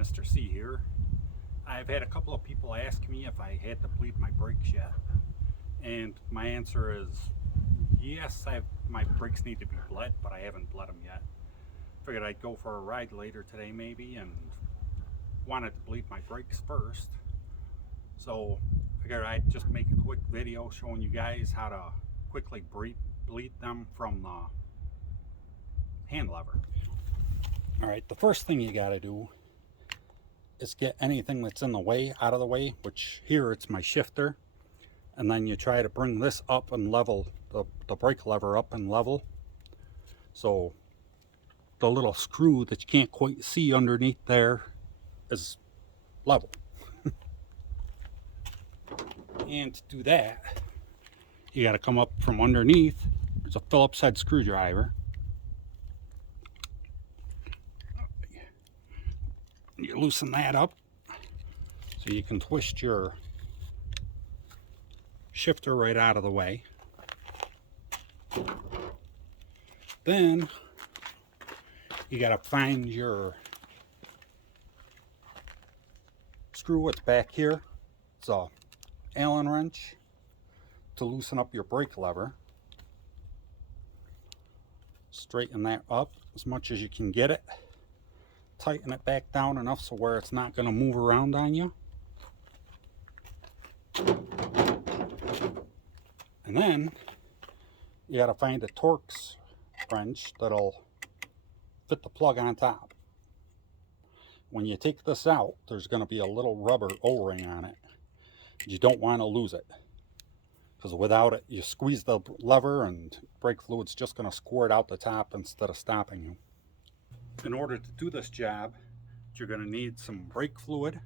Mr. C here. I've had a couple of people ask me if I had to bleed my brakes yet, and my answer is yes. My brakes need to be bled, but I haven't bled them yet. Figured I'd go for a ride later today maybe, and wanted to bleed my brakes first. So figured I'd just make a quick video showing you guys how to quickly bleed them from the hand lever. Alright, the first thing you gotta do is get anything that's in the way out of the way, which here it's my shifter, and then you try to bring this up and level the brake lever up and level, so the little screw that you can't quite see underneath there is level. And to do that, you got to come up from underneath. There's a Phillips head screwdriver. You loosen that up so you can twist your shifter right out of the way. Then you got to find your screw. It's back here. It's a Allen wrench to loosen up your brake lever. Straighten that up as much as you can get it. Tighten it back down enough so where it's not going to move around on you. And then you got to find a Torx wrench that'll fit the plug on top. When you take this out, there's going to be a little rubber O-ring on it. You don't want to lose it, because without it, you squeeze the lever and brake fluid's just going to squirt out the top instead of stopping you. In order to do this job, you're going to need some brake fluid,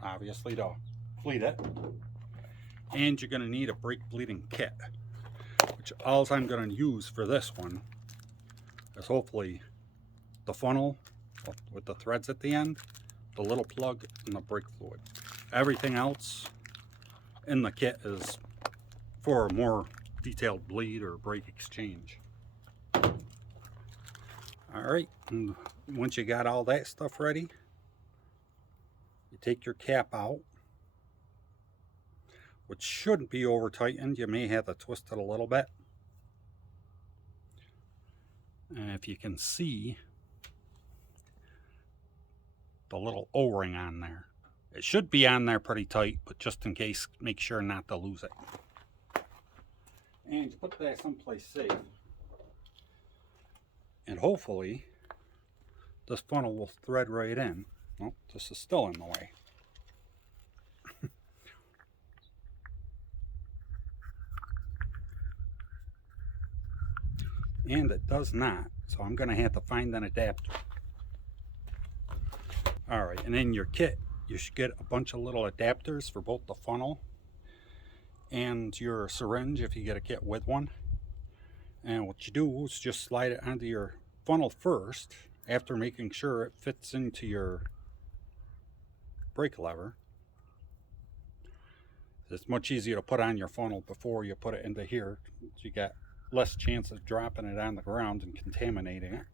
obviously, to bleed it, and you're going to need a brake bleeding kit, which all I'm going to use for this one is hopefully the funnel with the threads at the end, the little plug, and the brake fluid. Everything else in the kit is for a more detailed bleed or brake exchange. Alright, and once you got all that stuff ready, you take your cap out, which shouldn't be over tightened. You may have to twist it a little bit. And if you can see the little O-ring on there, it should be on there pretty tight, but just in case, make sure not to lose it. And you put that someplace safe. And hopefully, this funnel will thread right in. Oh, this is still in the way. And it does not, so I'm going to have to find an adapter. Alright, and in your kit, you should get a bunch of little adapters for both the funnel and your syringe if you get a kit with one. And what you do is just slide it onto your funnel first, after making sure it fits into your brake lever. It's much easier to put on your funnel before you put it into here. You got less chance of dropping it on the ground and contaminating it,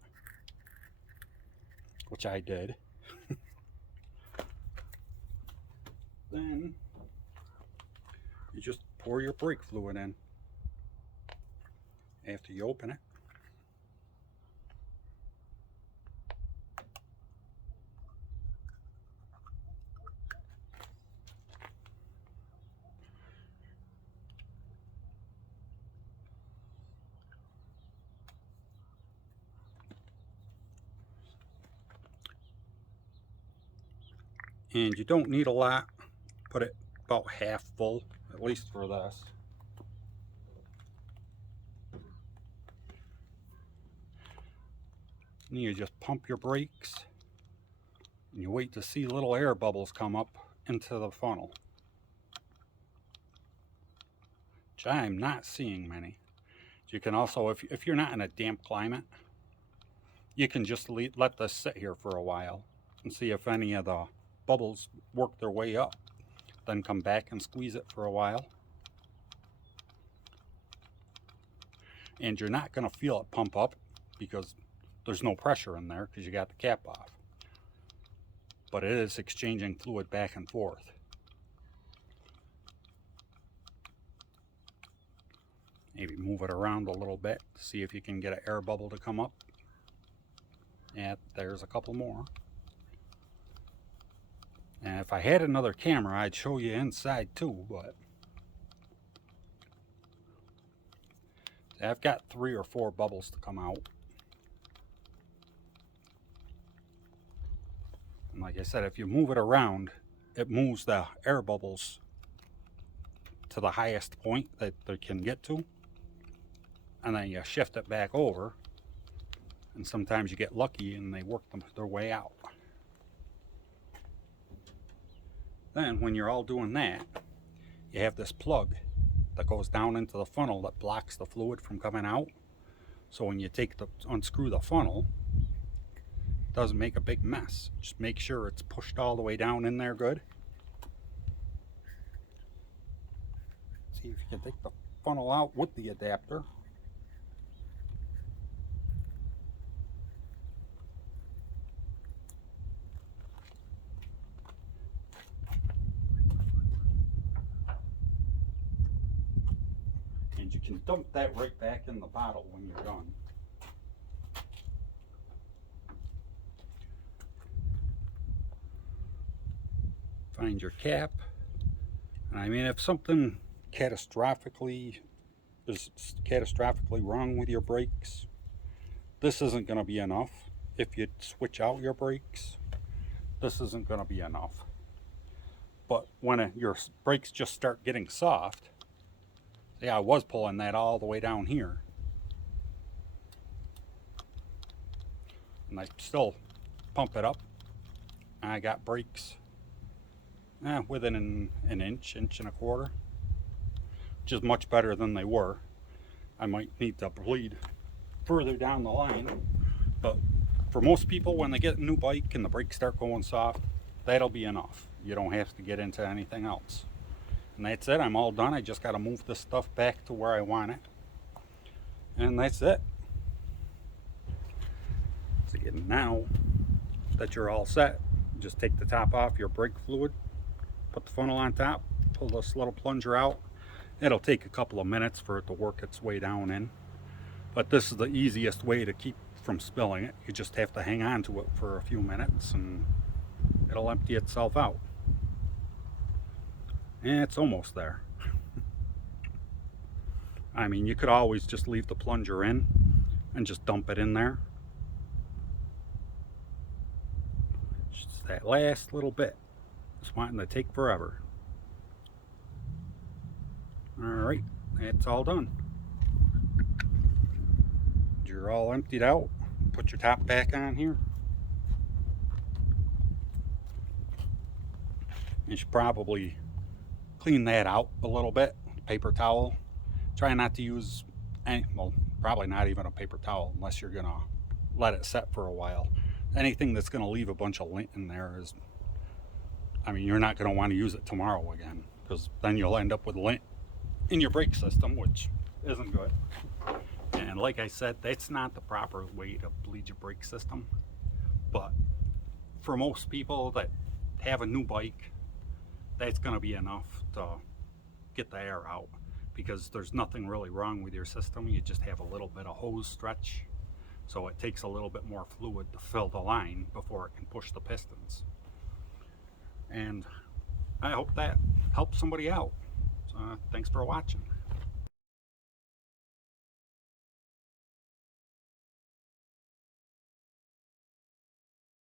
which I did. Then you just pour your brake fluid in after you open it. And you don't need a lot. Put it about half full, at least for this. And you just pump your brakes, and you wait to see little air bubbles come up into the funnel, which I'm not seeing many. You can also, if you're not in a damp climate, you can just let this sit here for a while and see if any of the bubbles work their way up. Then come back and squeeze it for a while. And you're not going to feel it pump up because there's no pressure in there because you got the cap off. but it is exchanging fluid back and forth. Maybe move it around a little bit to see if you can get an air bubble to come up. And there's a couple more. And if I had another camera, I'd show you inside too, but I've got 3 or 4 bubbles to come out. And like I said, if you move it around, it moves the air bubbles to the highest point that they can get to. And then you shift it back over. And sometimes you get lucky and they work their way out. Then when you're all doing that, you have this plug that goes down into the funnel that blocks the fluid from coming out. So when you unscrew the funnel, it doesn't make a big mess. Just make sure it's pushed all the way down in there good. See if you can take the funnel out with the adapter. And you can dump that right back in the bottle when you're done. Find your cap. And I mean, if something catastrophically wrong with your brakes, this isn't going to be enough. If you switch out your brakes, this isn't going to be enough. But when your brakes just start getting soft, see, I was pulling that all the way down here, and I still pump it up. I got brakes within an inch and a quarter, which is much better than they were. I might need to bleed further down the line, but for most people, when they get a new bike and the brakes start going soft, that'll be enough. You don't have to get into anything else. And that's it. I'm all done. I just got to move this stuff back to where I want it. And that's it. So now that you're all set, just take the top off your brake fluid, put the funnel on top, pull this little plunger out. It'll take a couple of minutes for it to work its way down in. But this is the easiest way to keep from spilling it. You just have to hang on to it for a few minutes and it'll empty itself out. And it's almost there. I mean, you could always just leave the plunger in and just dump it in there. Just that last little bit. It's wanting to take forever. Alright, it's all done. You're all emptied out. Put your top back on here. You should probably clean that out a little bit. Paper towel. Try not to use any, well, probably not even a paper towel unless you're gonna let it set for a while. Anything that's gonna leave a bunch of lint in there is, I mean, you're not gonna want to use it tomorrow again, because then you'll end up with lint in your brake system, which isn't good. And like I said, that's not the proper way to bleed your brake system. But for most people that have a new bike, that's going to be enough to get the air out, because there's nothing really wrong with your system. You just have a little bit of hose stretch, so it takes a little bit more fluid to fill the line before it can push the pistons. And I hope that helps somebody out. So thanks for watching.